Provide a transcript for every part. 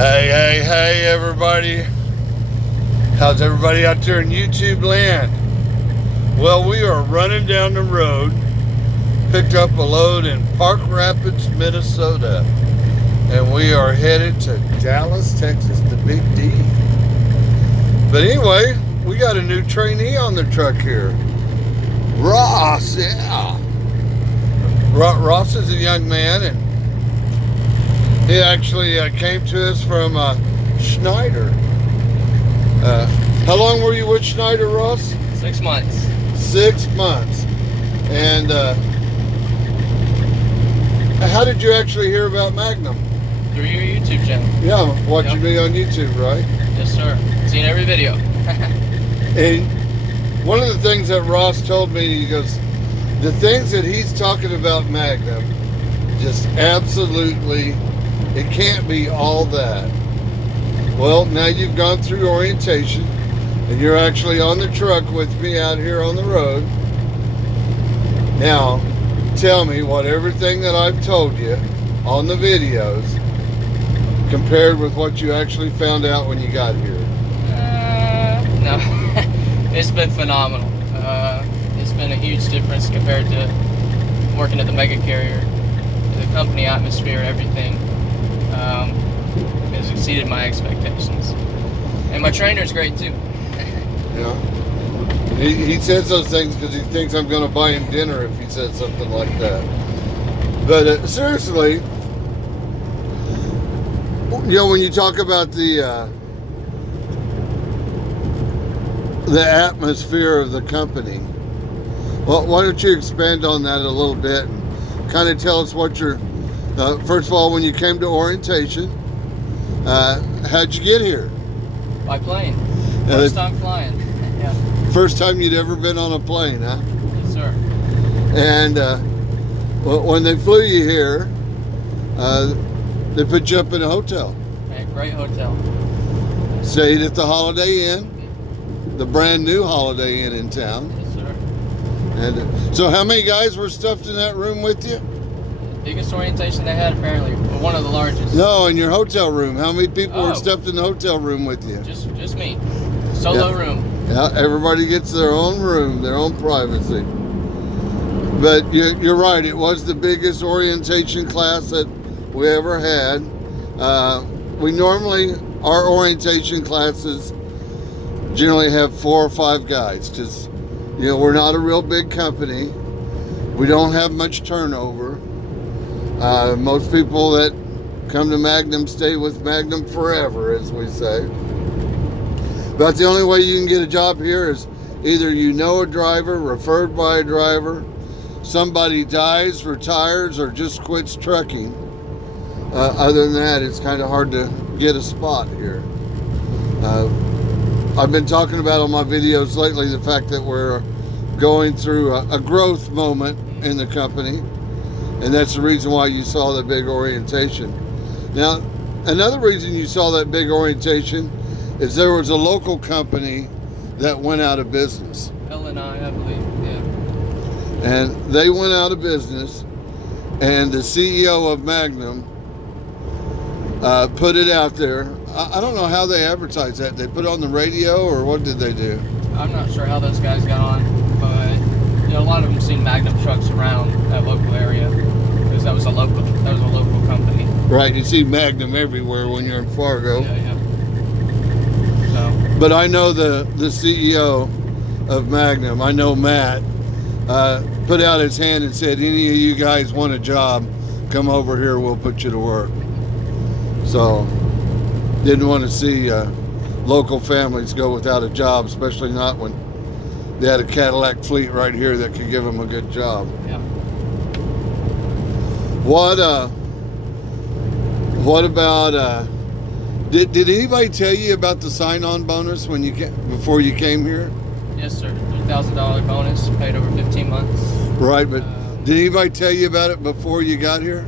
Hey, everybody. How's everybody out there in YouTube land? Well, we are running down the road, picked up a load in Park Rapids, Minnesota, and we are headed to Dallas, Texas, the Big D. But anyway, we got a new trainee on the truck here. Ross, yeah. Ross is a young man, and he actually came to us from Schneider. How long were you with Schneider, Ross? 6 months. 6 months. And how did you actually hear about Magnum? Through your YouTube channel. Yeah, watching me on YouTube, right? Yes, sir. Seen every video. And one of the things that Ross told me, he goes, the things that he's talking about Magnum, just absolutely, it can't be all that. Well, now you've gone through orientation, and you're actually on the truck with me out here on the road. Now, tell me what everything that I've told you on the videos compared with what you actually found out when you got here. No, it's been phenomenal. It's been a huge difference compared to working at the mega carrier. The company atmosphere, everything has exceeded my expectations. And my trainer's great too. Yeah. He says those things because he thinks I'm going to buy him dinner if he says something like that. But seriously, you know, when you talk about the atmosphere of the company, well, why don't you expand on that a little bit and kind of tell us what your first of all, when you came to orientation, how'd you get here? By plane. First time flying. Yeah. First time you'd ever been on a plane, huh? Yes, sir. And when they flew you here, they put you up in a hotel. A great hotel. Stayed at the Holiday Inn, the brand new Holiday Inn in town. Yes, sir. And so how many guys were stuffed in that room with you? Biggest orientation they had, apparently, but one of the largest. No, in your hotel room. How many people were stuffed in the hotel room with you? Just me. Solo room. Yeah, everybody gets their own room, their own privacy. But you're right, it was the biggest orientation class that we ever had. We normally, our orientation classes generally have 4 or 5 guys because, you know, we're not a real big company. We don't have much turnover. Most people that come to Magnum stay with Magnum forever, as we say. But the only way you can get a job here is either you know a driver, referred by a driver, somebody dies, retires, or just quits trucking. Other than that, it's kind of hard to get a spot here. I've been talking about on my videos lately the fact that we're going through a growth moment in the company, and that's the reason why you saw the big orientation. Now, another reason you saw that big orientation is there was a local company that went out of business. L&I, I believe, yeah. And they went out of business, and the CEO of Magnum put it out there. I don't know how they advertised that. They put it on the radio, or what did they do? I'm not sure how those guys got on, but you know, a lot of them seen Magnum trucks around that local area because that was a local company. Right, you see Magnum everywhere when you're in Fargo. Yeah. So. But I know the CEO of Magnum, I know Matt, put out his hand and said, any of you guys want a job, come over here, we'll put you to work. So, didn't want to see local families go without a job, especially not when they had a Cadillac fleet right here that could give them a good job. Yeah. What about, did anybody tell you about the sign-on bonus when before you came here? Yes, sir. $3,000 bonus, paid over 15 months. Right, but did anybody tell you about it before you got here?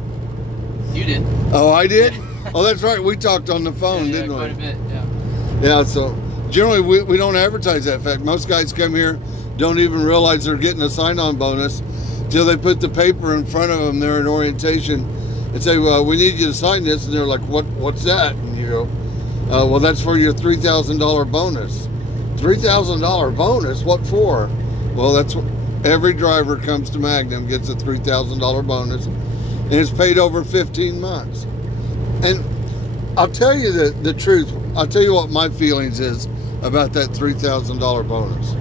You did. Oh, I did? Oh, that's right. We talked on the phone, didn't we? Quite a bit, yeah. Yeah, so generally we don't advertise that. In fact, most guys come here, don't even realize they're getting a sign-on bonus till they put the paper in front of them there at orientation and say, well, we need you to sign this, and they're like, what's that? And you go, well, that's for your $3,000 bonus. $3,000 bonus? What for? Well, that's what every driver comes to Magnum gets a $3,000 bonus, and it's paid over 15 months. And I'll tell you the truth. I'll tell you what my feelings is about that $3,000 bonus.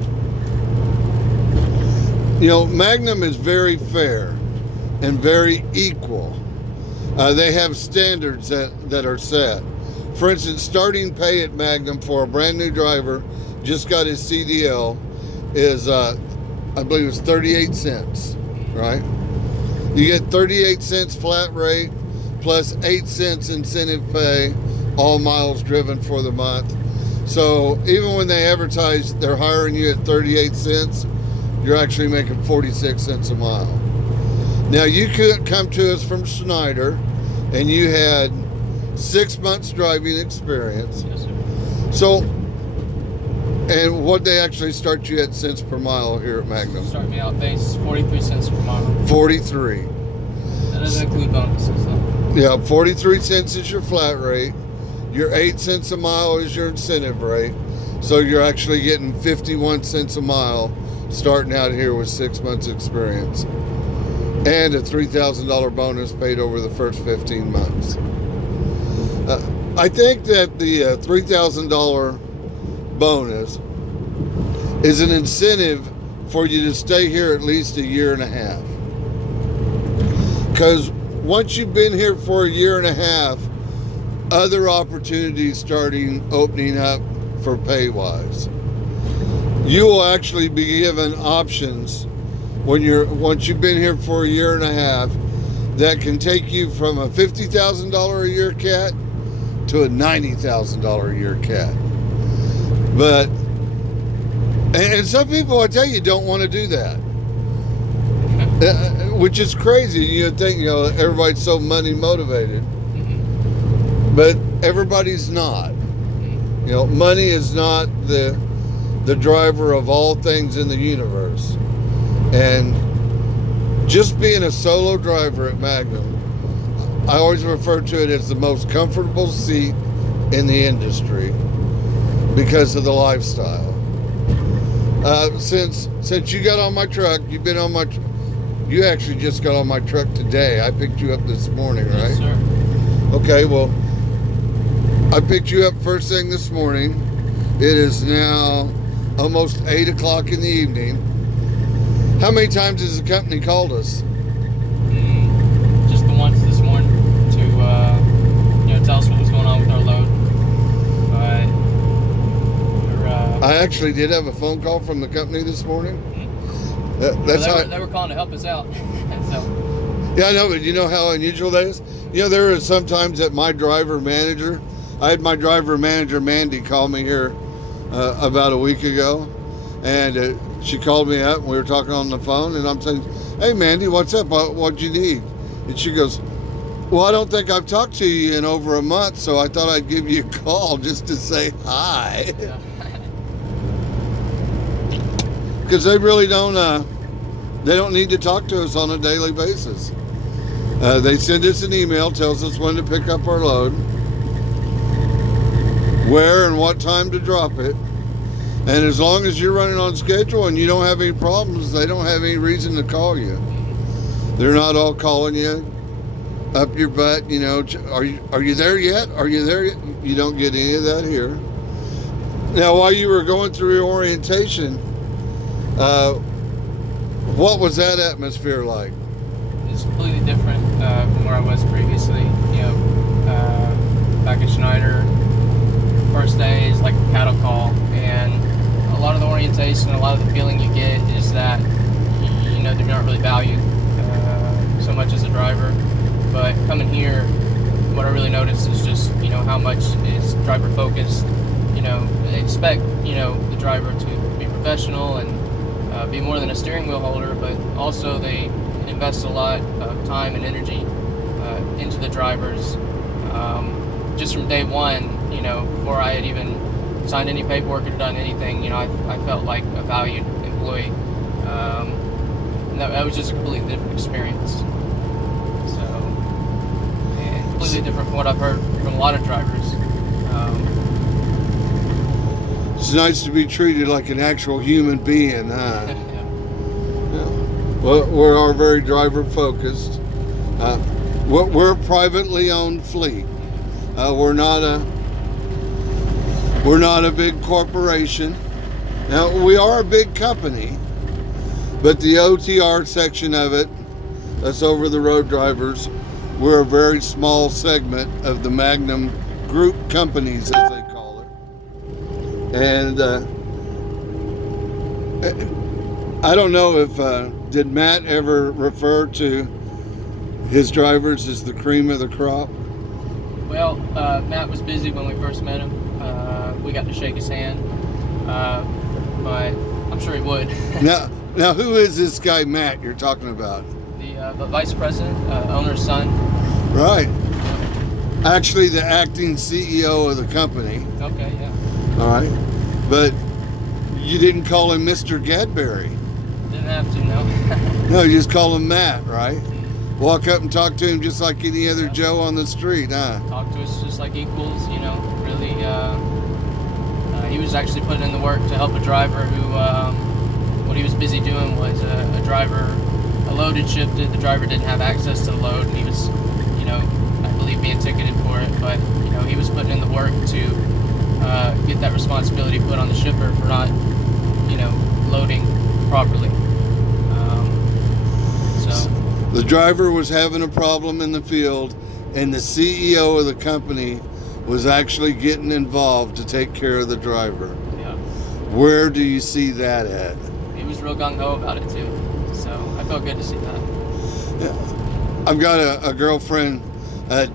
You know, Magnum is very fair and very equal. They have standards that are set. For instance, starting pay at Magnum for a brand new driver, just got his CDL, is I believe it was 38 cents, right? You get 38 cents flat rate plus 8 cents incentive pay, all miles driven for the month. So even when they advertise they're hiring you at 38 cents, you're actually making 46 cents a mile. Now, you could come to us from Schneider and you had 6 months driving experience. Yes, sir. So, and what they actually start you at cents per mile here at Magnum? Start me out base 43 cents per mile. 43. That doesn't include bonuses though. Yeah, 43 cents is your flat rate. Your 8 cents a mile is your incentive rate. So you're actually getting 51 cents a mile starting out here with 6 months experience. And a $3,000 bonus paid over the first 15 months. I think that the $3,000 bonus is an incentive for you to stay here at least a year and a half. Because once you've been here for a year and a half, other opportunities opening up for pay wise. You will actually be given options once you've been here for a year and a half that can take you from a $50,000 a year cat to a $90,000 a year cat. But and some people, I tell you, don't want to do that, which is crazy. You'd think, you know, everybody's so money motivated, but everybody's not. You know, money is not the driver of all things in the universe. And just being a solo driver at Magnum, I always refer to it as the most comfortable seat in the industry because of the lifestyle. Since you got on my truck, you actually just got on my truck today. I picked you up this morning, right? Yes, sir. Okay, well, I picked you up first thing this morning. It is now almost 8 o'clock in the evening. How many times has the company called us? Just the once this morning to tell us what was going on with our load. I actually did have a phone call from the company this morning. They were calling to help us out. So. Yeah, I know, but you know how unusual that is? You know, there are sometimes that I had my driver manager, Mandy, call me here about a week ago, and she called me up, and we were talking on the phone, and I'm saying, hey, Mandy, what's up? What'd you need? And she goes, well, I don't think I've talked to you in over a month, so I thought I'd give you a call just to say hi. Yeah. Because they really don't need to talk to us on a daily basis. They send us an email, tells us when to pick up our load, where and what time to drop it. And as long as you're running on schedule and you don't have any problems, they don't have any reason to call you. They're not all calling you up your butt, you know, are you there yet? Are you there yet? You don't get any of that here. Now, while you were going through your orientation, what was that atmosphere like? It's completely different from where I was previously. You know, back at Schneider, first day is like a cattle call, and a lot of the orientation, a lot of the feeling you get is that you know they're not really valued so much as a driver. But coming here, what I really noticed is just how much is driver focused. They expect the driver to be professional and be more than a steering wheel holder, but also they invest a lot of time and energy into the drivers. Just from day one, before I had even signed any paperwork or done anything, I felt like a valued employee. And that was just a completely different experience. So, completely different from what I've heard from a lot of drivers. It's nice to be treated like an actual human being, huh? Yeah. Yeah. Well, we are very driver focused. We're a privately owned fleet. We're not a big corporation. Now, we are a big company, but the OTR section of it, that's over the road drivers, we're a very small segment of the Magnum group companies, as they call it. And I don't know if, did Matt ever refer to his drivers as the cream of the crop? Well, Matt was busy when we first met him. We got to shake his hand, but I'm sure he would. Now, who is this guy Matt you're talking about? The vice president, owner's son. Right. Actually, the acting CEO of the company. Okay, yeah. All right. But you didn't call him Mr. Gadberry. Didn't have to, no. No, you just call him Matt, right? Walk up and talk to him just like any other Joe on the street, huh? Talk to us just like equals, really. He was actually putting in the work to help a driver who, what he was busy doing was a driver, a load had shifted, the driver didn't have access to the load, and he was, I believe being ticketed for it, but, he was putting in the work to get that responsibility put on the shipper for not, loading properly. The driver was having a problem in the field, and the CEO of the company was actually getting involved to take care of the driver. Yeah. Where do you see that at? He was real gung-ho about it too, so I felt good to see that. Yeah. I've got a girlfriend,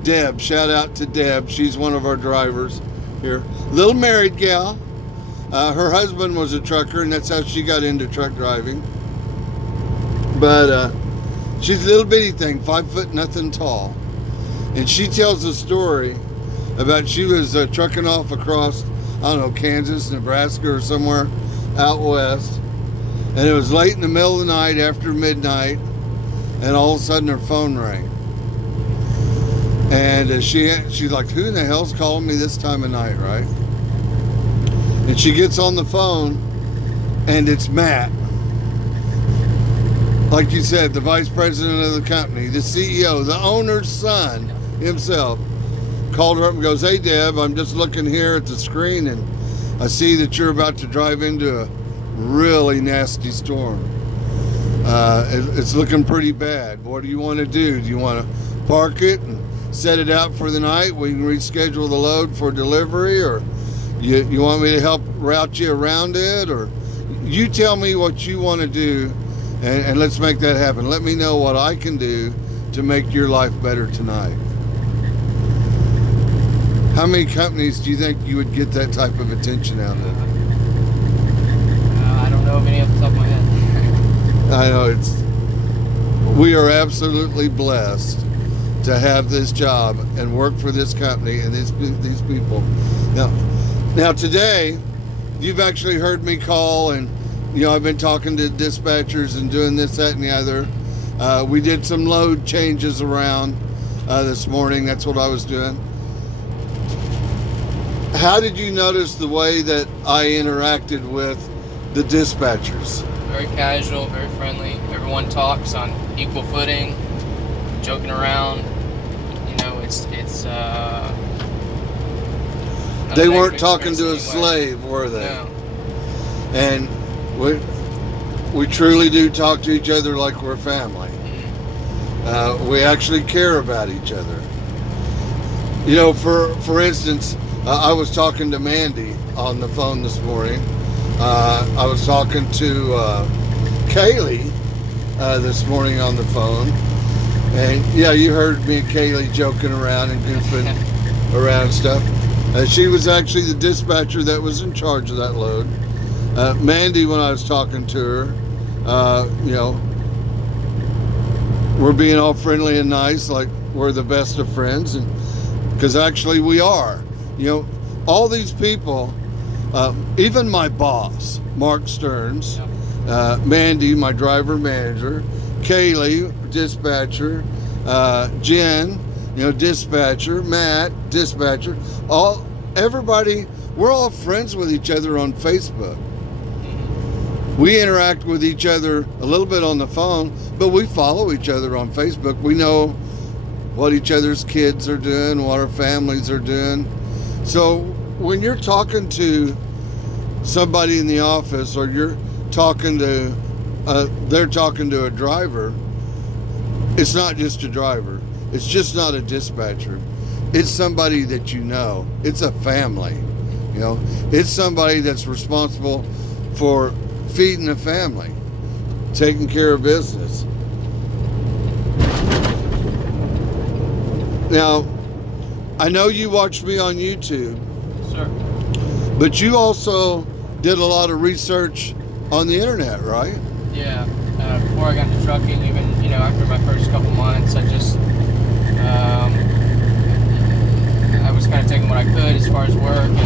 Deb. Shout out to Deb. She's one of our drivers here. Little married gal. Her husband was a trucker, and that's how she got into truck driving. But she's a little bitty thing, 5 foot nothing tall. And she tells a story about she was trucking off across, I don't know, Kansas, Nebraska, or somewhere out west. And it was late in the middle of the night, after midnight, and all of a sudden her phone rang. And she's like, who in the hell's calling me this time of night, right? And she gets on the phone, and it's Matt. Like you said, the vice president of the company, the CEO, the owner's son himself, called her up and goes, hey, Deb, I'm just looking here at the screen, and I see that you're about to drive into a really nasty storm. It's looking pretty bad. What do you want to do? Do you want to park it and set it out for the night? We can reschedule the load for delivery, or you want me to help route you around it? Or you tell me what you want to do, and let's make that happen. Let me know what I can do to make your life better tonight. How many companies do you think you would get that type of attention out of? I don't know of any off the top of my head. I know we are absolutely blessed to have this job and work for this company and these people. Now today, you've actually heard me call, and I've been talking to dispatchers and doing this, that, and the other. We did some load changes around this morning. That's what I was doing. How did you notice the way that I interacted with the dispatchers? Very casual, very friendly. Everyone talks on equal footing, joking around. They weren't talking to a slave, were they? No. And we truly do talk to each other like we're family. We actually care about each other. For instance, I was talking to Mandy on the phone this morning. I was talking to Kaylee this morning on the phone. And yeah, you heard me and Kaylee joking around and goofing around and stuff. She was actually the dispatcher that was in charge of that load. Mandy, when I was talking to her, we're being all friendly and nice, like we're the best of friends, and because actually we are. All these people, even my boss, Mark Stearns, Mandy, my driver manager, Kaylee, dispatcher, Jen, Dispatcher, Matt, dispatcher, everybody, we're all friends with each other on Facebook. We interact with each other a little bit on the phone, but we follow each other on Facebook. We know what each other's kids are doing, what our families are doing. So when you're talking to somebody in the office, or you're talking to, they're talking to a driver, it's not just a driver. It's just not a dispatcher. It's somebody that you know. It's a family. It's somebody that's responsible for feeding a family, taking care of business. Now, I know you watched me on YouTube. Sure. But you also did a lot of research on the internet, right? Yeah. Before I got into trucking, even after my first couple months, I was kind of taking what I could as far as work, and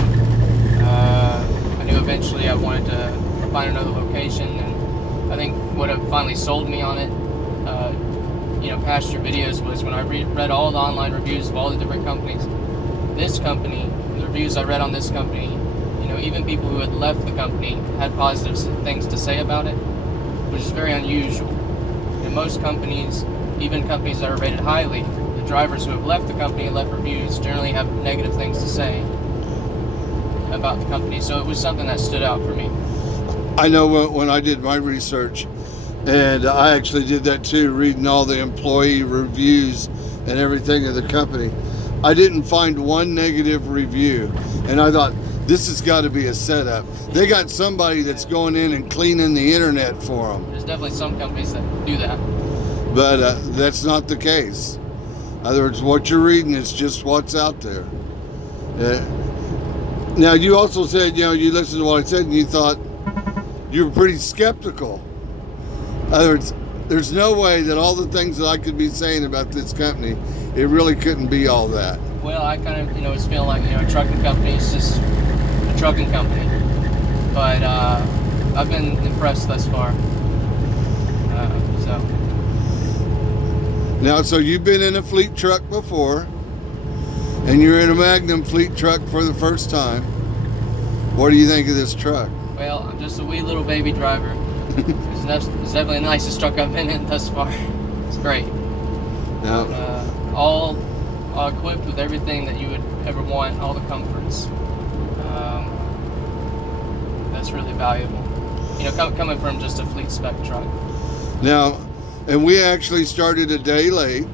I knew eventually I wanted to find another location. And I think what finally sold me on it, past your videos, was when I read all the online reviews of all the different companies. This company, the reviews I read on this company, even people who had left the company had positive things to say about it, which is very unusual. In most companies, even companies that are rated highly, the drivers who have left the company and left reviews generally have negative things to say about the company. So it was something that stood out for me. I know when I did my research, and I actually did that too, reading all the employee reviews and everything of the company, I didn't find one negative review. And I thought, this has got to be a setup. They got somebody that's going in and cleaning the internet for them. There's definitely some companies that do that. But that's not the case. In other words, what you're reading is just what's out there. Now, you also said, you listened to what I said and you thought you were pretty skeptical. In other words, there's no way that all the things that I could be saying about this company, it really couldn't be all that. Well, I kind of, was feeling like, a trucking company is just a trucking company. But I've been impressed thus far. Now, so you've been in a fleet truck before, and you're in a Magnum fleet truck for the first time. What do you think of this truck? Well, I'm just a wee little baby driver. It's definitely the nicest truck I've been in thus far. It's great. Now, all equipped with everything that you would ever want, all the comforts. That's really valuable. Coming from just a fleet spec truck. Now, and we actually started a day late.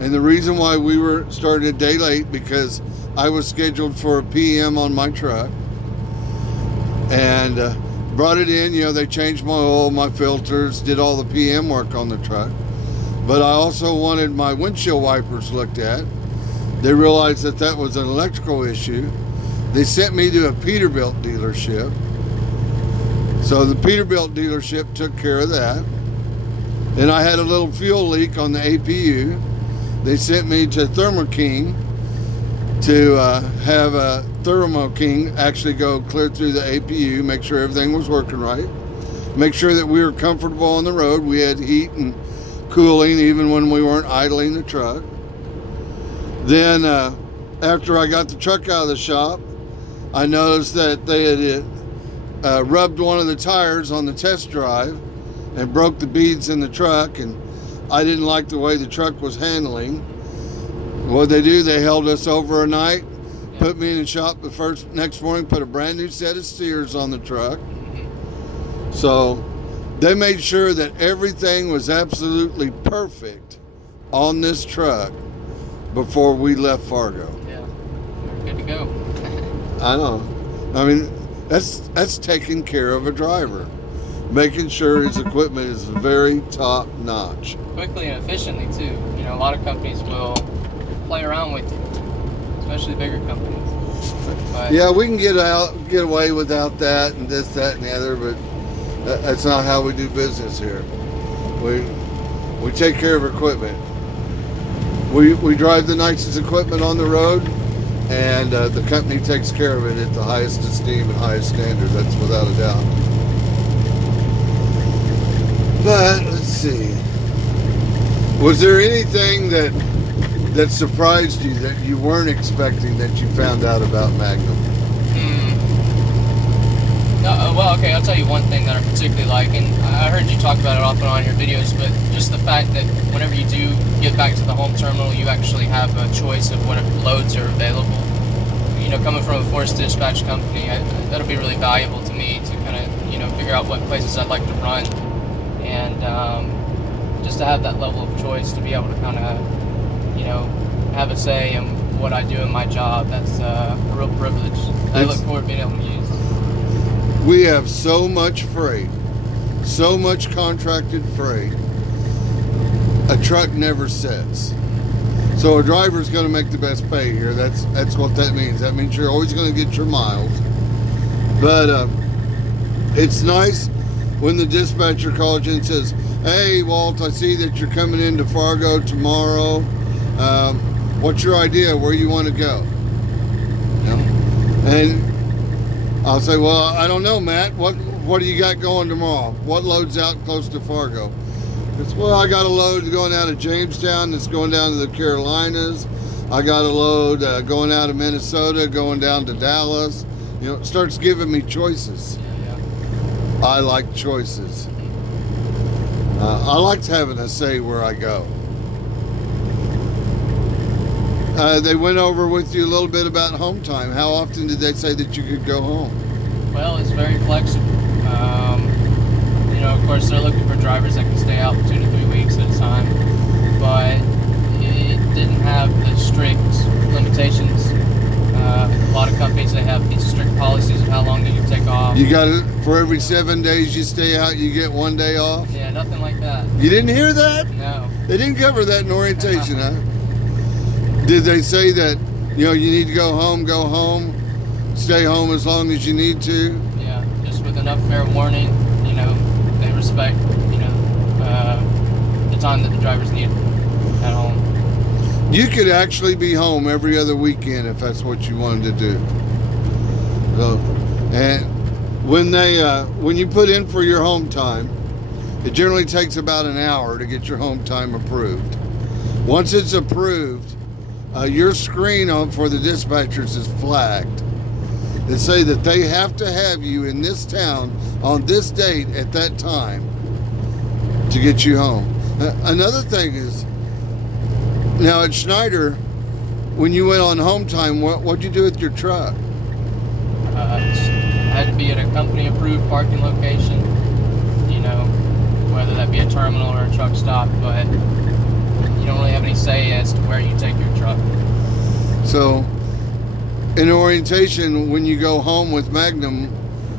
And the reason why we were started a day late, because I was scheduled for a PM on my truck. And brought it in, they changed my oil, my filters, did all the PM work on the truck. But I also wanted my windshield wipers looked at. They realized that was an electrical issue. They sent me to a Peterbilt dealership. So the Peterbilt dealership took care of that. And I had a little fuel leak on the APU. They sent me to Thermo King to have a Thermo King actually go clear through the APU, make sure everything was working right, make sure that we were comfortable on the road. We had heat and cooling even when we weren't idling the truck. Then after I got the truck out of the shop, I noticed that they had rubbed one of the tires on the test drive and broke the beads in the truck, and I didn't like the way the truck was handling. What they do, they held us over a night, put me in the shop the next morning, put a brand new set of steers on the truck. So they made sure that everything was absolutely perfect on this truck before we left Fargo. Yeah, we're good to go. I know. I mean, that's taking care of a driver, making sure his equipment is very top notch. Quickly and efficiently too. A lot of companies will play around with you, especially bigger companies. But yeah, we can get away without that and this, that, and the other, but that's not how we do business here. We take care of equipment. We drive the nicest equipment on the road, and the company takes care of it at the highest esteem and highest standard. That's without a doubt. But let's see. Was there anything that that surprised you that you weren't expecting that you found out about Magnum? No, well, okay, I'll tell you one thing that I particularly like, and I heard you talk about it often on your videos, but just the fact that whenever you do get back to the home terminal, you actually have a choice of what loads are available. You know, coming from a force dispatch company, that'll be really valuable to me to kind of, you know, figure out what places I'd like to run, and just to have that level of choice, to be able to kind of, you know, have a say in what I do in my job. That's a real privilege. I look forward to being able to use. We have so much freight, so much contracted freight. A truck never sits. So a driver's going to make the best pay here. That's what that means. That means you're always going to get your miles. But it's nice when the dispatcher calls you and says, "Hey, Walt, I see that you're coming into Fargo tomorrow. What's your idea? Where you want to go?" You know? And I'll say, "Well, I don't know, Matt. What do you got going tomorrow? What load's out close to Fargo?" It's, "Well, I got a load going out of Jamestown that's going down to the Carolinas. I got a load going out of Minnesota, going down to Dallas." You know, it starts giving me choices. Yeah. I like choices. I like having a say where I go. They went over with you a little bit about home time. How often did they say that you could go home? Well, it's very flexible. You know, of course, they're looking for drivers that can stay out 2 to 3 weeks at a time, but it didn't have the strict limitations. A lot of companies, they have these strict policies of how long you can take off. You got it for every 7 days you stay out, you get 1 day off? Yeah, nothing like that. You didn't hear that? No. They didn't cover that in orientation, huh? Did they say that, you know, you need to go home, stay home as long as you need to? Yeah, just with enough fair warning, you know, they respect, you know, the time that the drivers need at home. You could actually be home every other weekend if that's what you wanted to do. So, and when you put in for your home time, it generally takes about an hour to get your home time approved. Once it's approved, your screen for the dispatchers is flagged. They say that they have to have you in this town on this date at that time to get you home. Another thing is, now at Schneider, when you went on home time, what'd you do with your truck? I had to be at a company-approved parking location, you know, whether that be a terminal or a truck stop, but you don't really have any say as to where you take your truck. So, in orientation, when you go home with Magnum,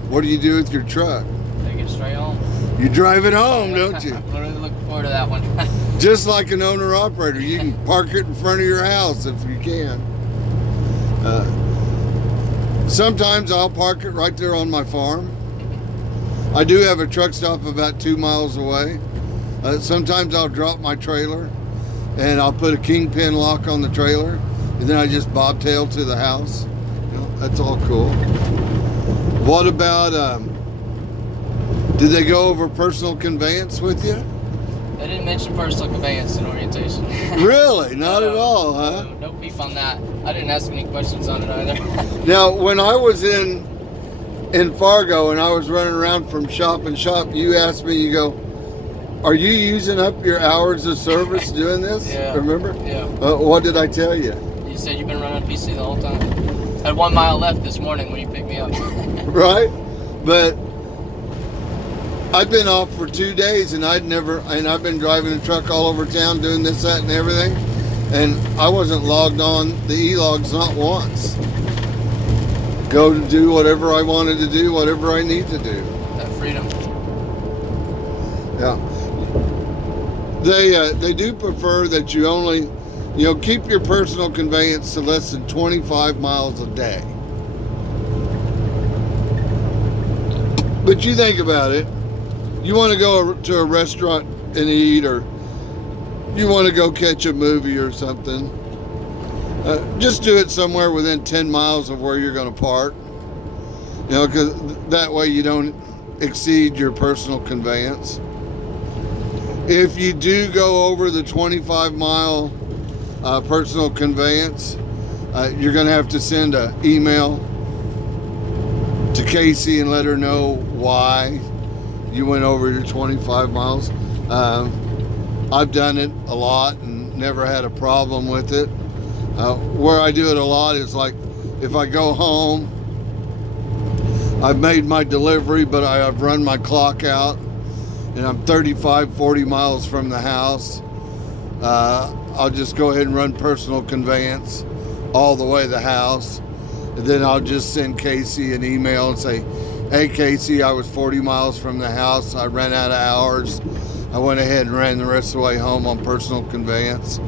what do you do with your truck? Take it straight home. You drive it home, don't you? I'm really looking forward to that one. Just like an owner-operator, you can park it in front of your house if you can. Sometimes I'll park it right there on my farm. I do have a truck stop about 2 miles away. Sometimes I'll drop my trailer and I'll put a kingpin lock on the trailer, and then I just bobtail to the house. You know, that's all cool. What about, did they go over personal conveyance with you? They didn't mention personal conveyance in orientation. Really? Not at all, huh? No beef on that. I didn't ask any questions on it either. Now, when I was in Fargo and I was running around from shop and shop, you asked me, you go, "Are you using up your hours of service doing this?" Yeah. Remember? Yeah. What did I tell you? You said you've been running PC the whole time. I had 1 mile left this morning when you picked me up. Right? But I've been off for 2 days and I've been driving a truck all over town doing this, that, and everything. And I wasn't logged on the e-logs not once. Go to do whatever I wanted to do, whatever I need to do. That freedom. Yeah. They do prefer that you only, keep your personal conveyance to less than 25 miles a day. But you think about it. You want to go to a restaurant and eat, or you want to go catch a movie or something, just do it somewhere within 10 miles of where you're going to park. Because that way you don't exceed your personal conveyance. If you do go over the 25 mile personal conveyance, you're going to have to send an email to Casey and let her know why you went over your 25 miles. I've done it a lot and never had a problem with it. Where I do it a lot is like if I go home, I've made my delivery, but I've run my clock out and I'm 35, 40 miles from the house. I'll just go ahead and run personal conveyance all the way to the house. And then I'll just send Casey an email and say, hey Casey, I was 40 miles from the house. I ran out of hours. I went ahead and ran the rest of the way home on personal conveyance.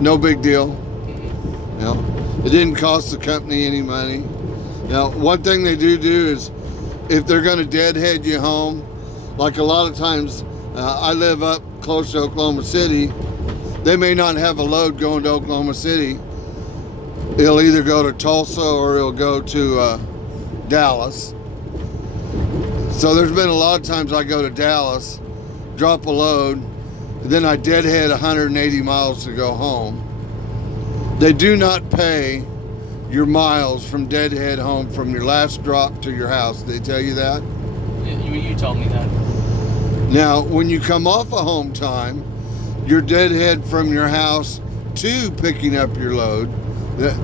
No big deal. You know, it didn't cost the company any money. You know, one thing they do is if they're going to deadhead you home, like a lot of times I live up close to Oklahoma City, they may not have a load going to Oklahoma City. It'll either go to Tulsa or it'll go to Dallas. So there's been a lot of times I go to Dallas, drop a load, and then I deadhead 180 miles to go home. They do not pay your miles from deadhead home from your last drop to your house. Did they tell you that? You told me that. Now, when you come off of home time, your deadhead from your house to picking up your load,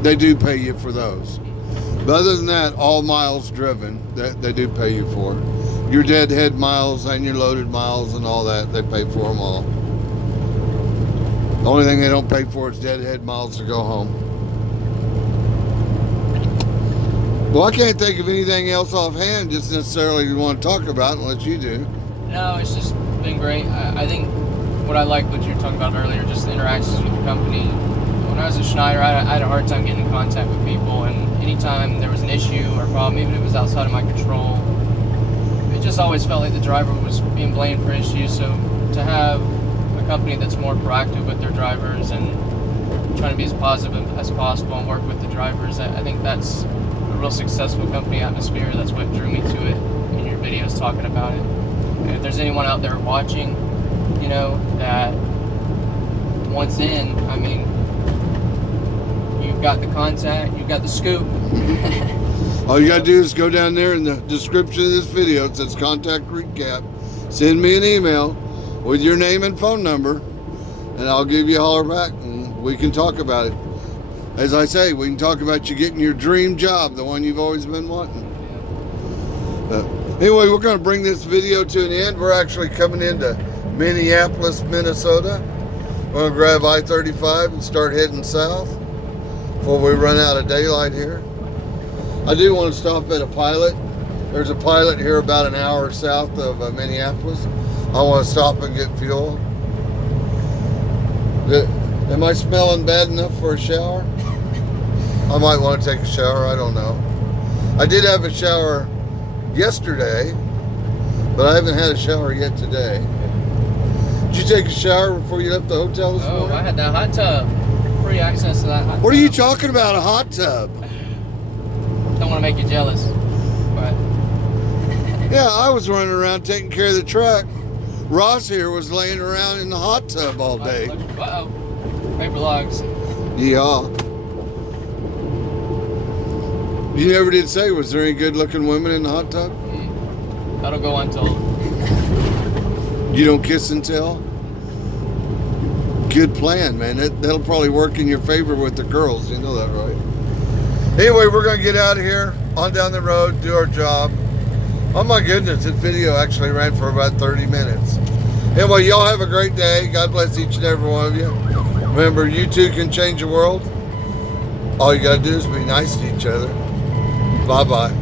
they do pay you for those. But other than that, all miles driven, they do pay you for. Your deadhead miles and your loaded miles and all that, they pay for them all. The only thing they don't pay for is deadhead miles to go home. Well, I can't think of anything else offhand just necessarily you want to talk about unless you do. No, it's just been great. I think what I like what you were talking about earlier, just the interactions with the company. When I was at Schneider, I had a hard time getting in contact with people, and anytime there was an issue or problem, even if it was outside of my control, it just always felt like the driver was being blamed for issues. So to have a company that's more proactive with their drivers and trying to be as positive as possible and work with the drivers, I think that's a real successful company atmosphere. That's what drew me to it in your videos talking about it. And if there's anyone out there watching, you know, that wants in, I mean, you've got the contact, you've got the scoop. All you gotta do is go down there in the description of this video. It says contact recap. Send me an email with your name and phone number, and I'll give you a holler back, and we can talk about it. As I say, we can talk about you getting your dream job, the one you've always been wanting. Anyway, we're going to bring this video to an end. We're actually coming into Minneapolis, Minnesota. We're going to grab I-35 and start heading south before we run out of daylight here. I do want to stop at a pilot. There's a pilot here about an hour south of Minneapolis. I want to stop and get fuel. Am I smelling bad enough for a shower? I might want to take a shower, I don't know. I did have a shower yesterday, but I haven't had a shower yet today. Did you take a shower before you left the hotel this morning? I had that hot tub. Free access to that hot tub. What are you talking about, a hot tub? Don't want to make you jealous, but... Yeah, I was running around taking care of the truck. Ross here was laying around in the hot tub all day. Uh-oh. Paper logs. Yeah. You never did say, was there any good looking women in the hot tub? That'll go untold. You don't kiss and tell? Good plan, man. That'll probably work in your favor with the girls. You know that, right? Anyway, we're going to get out of here, on down the road, do our job. Oh my goodness, this video actually ran for about 30 minutes. Anyway, y'all have a great day. God bless each and every one of you. Remember, you too can change the world. All you got to do is be nice to each other. Bye-bye.